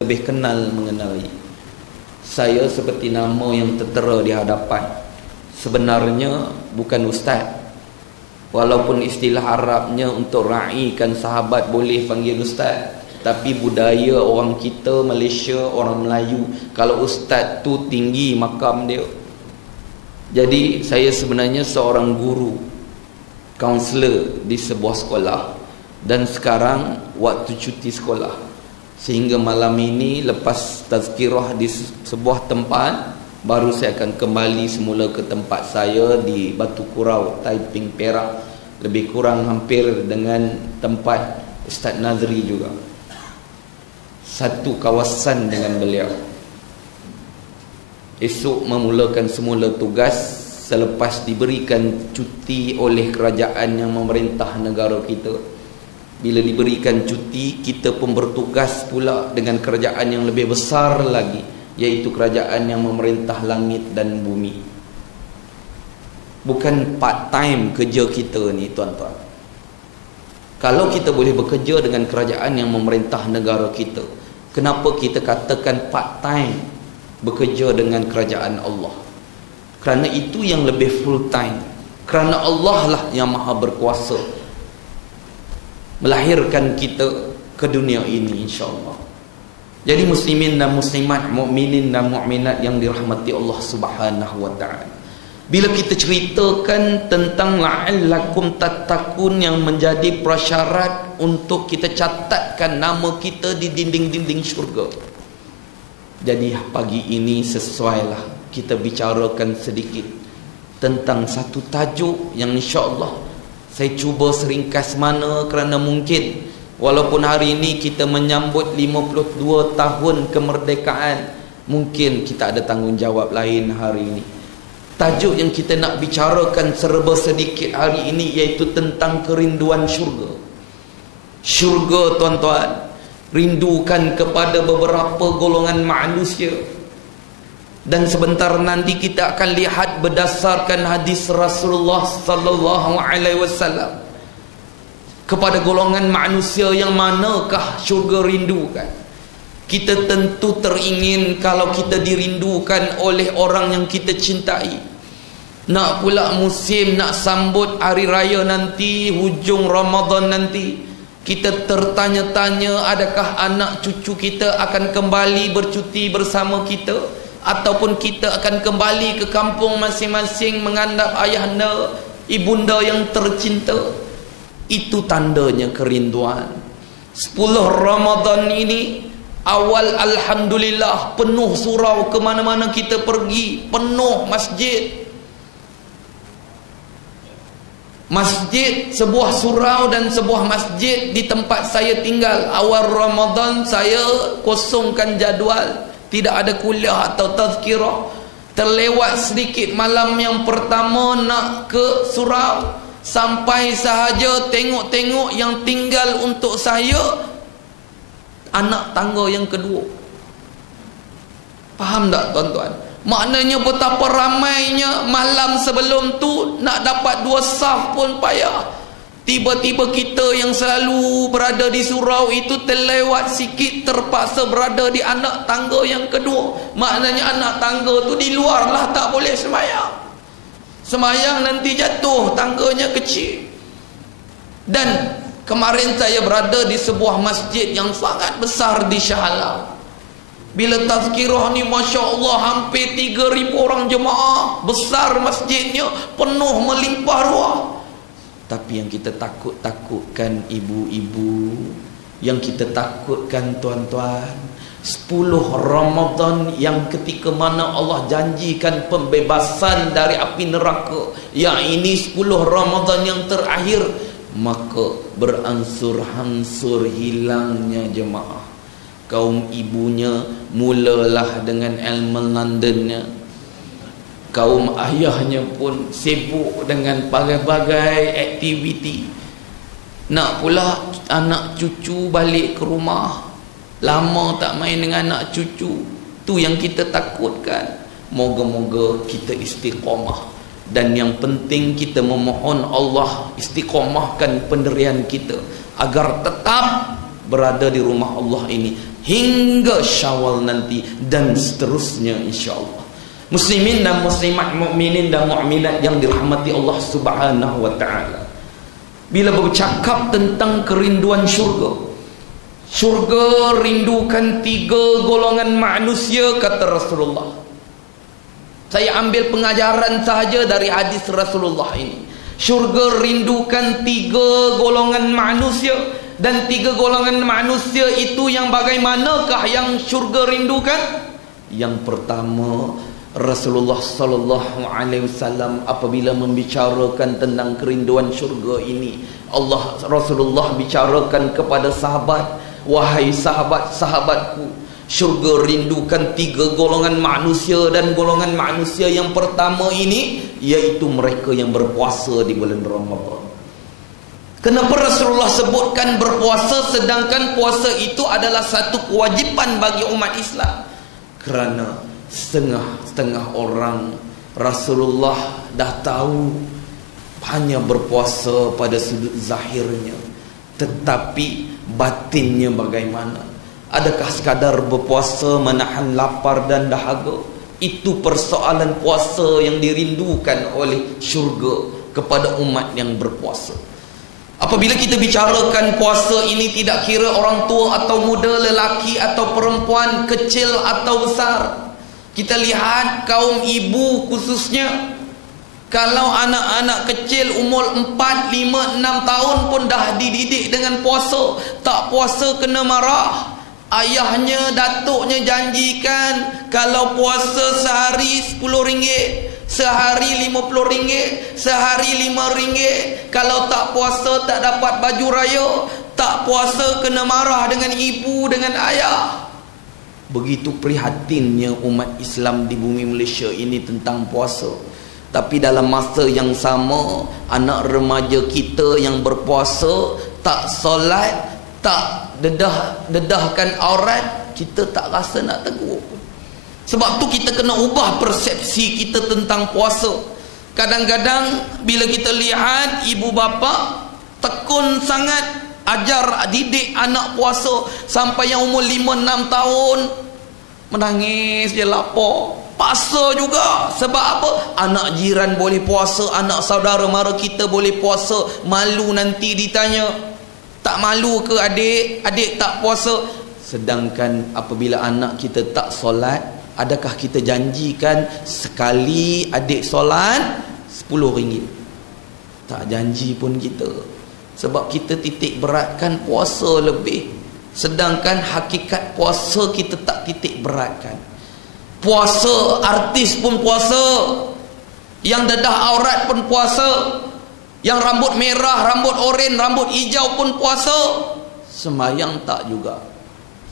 lebih kenal mengenali. Saya seperti nama yang tertera di hadapan, sebenarnya bukan ustaz. Walaupun istilah Arabnya untuk ra'ikan sahabat boleh panggil ustaz, tapi budaya orang kita Malaysia, orang Melayu, kalau ustaz tu tinggi makam dia. Jadi saya sebenarnya seorang guru, kaunselor di sebuah sekolah, dan sekarang waktu cuti sekolah. Sehingga malam ini lepas tazkirah di sebuah tempat, baru saya akan kembali semula ke tempat saya di Batu Kurau, Taiping, Perak. Lebih kurang hampir dengan tempat Ustaz Nazri juga. Satu kawasan dengan beliau. Esok memulakan semula tugas selepas diberikan cuti oleh kerajaan yang memerintah negara kita. Bila diberikan cuti, kita pun bertugas pula dengan kerajaan yang lebih besar lagi, iaitu kerajaan yang memerintah langit dan bumi. Bukan part time kerja kita ni, tuan-tuan. Kalau kita boleh bekerja dengan kerajaan yang memerintah negara kita, kenapa kita katakan part time bekerja dengan kerajaan Allah? Kerana itu yang lebih full time. Kerana Allah lah yang maha berkuasa melahirkan kita ke dunia ini, insya-Allah. Jadi muslimin dan muslimat, mukminin dan mukminat yang dirahmati Allah Subhanahu wa taala. Bila kita ceritakan tentang la'allakum tattaqun yang menjadi prasyarat untuk kita catatkan nama kita di dinding-dinding syurga. Jadi pagi ini sesuailah kita bicarakan sedikit tentang satu tajuk yang insya-Allah saya cuba seringkas mana kerana mungkin walaupun hari ini kita menyambut 52 tahun kemerdekaan, mungkin kita ada tanggungjawab lain hari ini. Tajuk yang kita nak bicarakan serba sedikit hari ini iaitu tentang kerinduan syurga. Syurga, tuan-tuan, rindukan kepada beberapa golongan manusia. Dan sebentar nanti kita akan lihat berdasarkan hadis Rasulullah sallallahu alaihi wasallam kepada golongan manusia yang manakah syurga rindukan. Kita tentu teringin kalau kita dirindukan oleh orang yang kita cintai. Nak pula musim nak sambut hari raya nanti, hujung Ramadan nanti, kita tertanya-tanya adakah anak cucu kita akan kembali bercuti bersama kita, ataupun kita akan kembali ke kampung masing-masing mengandap ayahanda, ibunda yang tercinta. Itu tandanya kerinduan. 10 Ramadan ini awal alhamdulillah penuh surau, ke mana-mana kita pergi penuh masjid. Masjid, sebuah surau dan sebuah masjid di tempat saya tinggal. Awal Ramadan saya kosongkan jadual, tidak ada kuliah atau tazkirah. Terlewat sedikit malam yang pertama nak ke surau, sampai sahaja tengok-tengok yang tinggal untuk saya anak tangga yang kedua. Faham tak, tuan-tuan? Maknanya betapa ramainya malam sebelum tu nak dapat 2 saf pun payah. Tiba-tiba kita yang selalu berada di surau itu terlewat sikit, terpaksa berada di anak tangga yang kedua. Maknanya anak tangga tu di luar lah, tak boleh sembahyang. Sembahyang nanti jatuh, tangganya kecil. Dan kemarin saya berada di sebuah masjid yang sangat besar di Shah Alam. Bila tazkirah ni, Masya Allah, hampir 3,000 orang jemaah. Besar masjidnya, penuh melimpah ruah. Tapi yang kita takutkan ibu-ibu, yang kita takutkan tuan-tuan, 10 Ramadan yang ketika mana Allah janjikan pembebasan dari api neraka, yang ini 10 Ramadan yang terakhir, maka beransur-hansur hilangnya jemaah. Kaum ibunya mulalah dengan ilmu Londonnya, kaum ayahnya pun sibuk dengan bagai-bagai aktiviti. Nak pula anak cucu balik ke rumah, lama tak main dengan anak cucu. Tu yang kita takutkan. Moga-moga kita istiqamah. Dan yang penting kita memohon Allah istiqamahkan pendirian kita agar tetap berada di rumah Allah ini hingga Syawal nanti dan seterusnya insya-Allah. Muslimin dan muslimat, mukminin dan mukminat yang dirahmati Allah Subhanahu wa taala. Bila bercakap tentang kerinduan syurga, syurga rindukan 3 golongan manusia, kata Rasulullah. Saya ambil pengajaran sahaja dari hadis Rasulullah ini. Syurga rindukan 3 golongan manusia, dan 3 golongan manusia itu yang bagaimanakah yang syurga rindukan? Yang pertama, Rasulullah sallallahu alaihi wasallam apabila membicarakan tentang kerinduan syurga ini, Rasulullah bicarakan kepada sahabat, wahai sahabat-sahabatku, syurga rindukan 3 golongan manusia, dan golongan manusia yang pertama ini yaitu mereka yang berpuasa di bulan Ramadan. Kenapa Rasulullah sebutkan berpuasa sedangkan puasa itu adalah satu kewajipan bagi umat Islam? Kerana setengah orang Rasulullah dah tahu hanya berpuasa pada sudut zahirnya, tetapi batinnya bagaimana? Adakah sekadar berpuasa menahan lapar dan dahaga? Itu persoalan puasa yang dirindukan oleh syurga kepada umat yang berpuasa. Apabila kita bicarakan puasa ini, tidak kira orang tua atau muda, lelaki atau perempuan, kecil atau besar. Kita lihat kaum ibu khususnya, kalau anak-anak kecil umur 4, 5, 6 tahun pun dah dididik dengan puasa. Tak puasa kena marah. Ayahnya, datuknya janjikan kalau puasa sehari RM10, sehari RM50, sehari RM5. Kalau tak puasa tak dapat baju raya, tak puasa kena marah dengan ibu, dengan ayah. Begitu prihatinnya umat Islam di bumi Malaysia ini tentang puasa. Tapi dalam masa yang sama, anak remaja kita yang berpuasa tak solat, tak dedahkan aurat, kita tak rasa nak tegur. Sebab tu kita kena ubah persepsi kita tentang puasa. Kadang-kadang bila kita lihat ibu bapa tekun sangat ajar didik anak puasa, sampai yang umur 5-6 tahun menangis je, lapar, paksa juga. Sebab apa? Anak jiran boleh puasa, anak saudara mara kita boleh puasa, malu nanti ditanya. Tak malu ke adik? Adik tak puasa. Sedangkan apabila anak kita tak solat, adakah kita janjikan sekali adik solat RM10? Tak janji pun kita. Sebab kita titik beratkan puasa lebih. Sedangkan hakikat puasa kita tak titik beratkan. Puasa, artis pun puasa, yang dedah aurat pun puasa, yang rambut merah, rambut oranye, rambut hijau pun puasa. Sembahyang tak juga.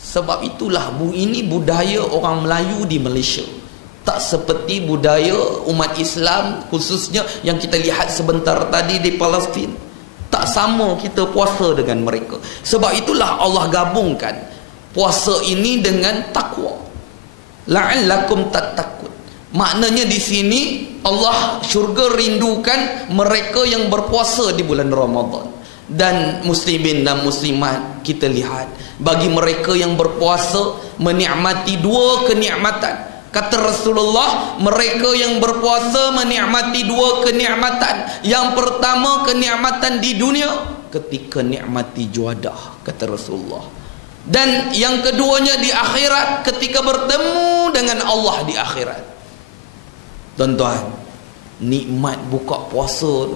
Sebab itulah ini budaya orang Melayu di Malaysia. Tak seperti budaya umat Islam, khususnya yang kita lihat sebentar tadi di Palestin. Tak sama kita puasa dengan mereka. Sebab itulah Allah gabungkan puasa ini dengan takwa. La'allakum tattaqun. Maknanya di sini Allah syurga rindukan mereka yang berpuasa di bulan Ramadan. Dan muslimin dan muslimat, kita lihat bagi mereka yang berpuasa menikmati 2 kenikmatan. Kata Rasulullah, mereka yang berpuasa menikmati 2 kenikmatan. Yang pertama, kenikmatan di dunia ketika nikmati juadah, kata Rasulullah. Dan yang keduanya di akhirat, ketika bertemu dengan Allah di akhirat. Tuan-tuan, nikmat buka puasa.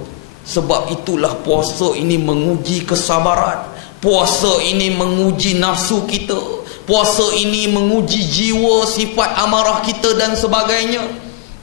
Sebab itulah puasa ini menguji kesabaran. Puasa ini menguji nafsu kita. Puasa ini menguji jiwa, sifat amarah kita dan sebagainya.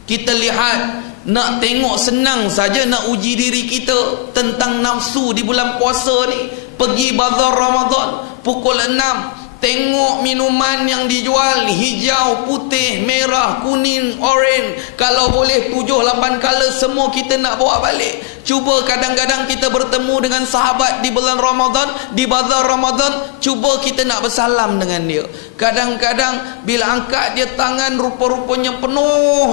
Kita lihat, nak tengok senang saja nak uji diri kita tentang nafsu di bulan puasa ni. Pergi bazar Ramadan pukul 6, tengok minuman yang dijual, hijau, putih, merah, kuning, oranye. Kalau boleh 7-8 color semua kita nak bawa balik. Cuba kadang-kadang kita bertemu dengan sahabat di bulan Ramadan, di bazar Ramadan, cuba kita nak bersalam dengan dia. Kadang-kadang bila angkat dia tangan, rupa-rupanya penuh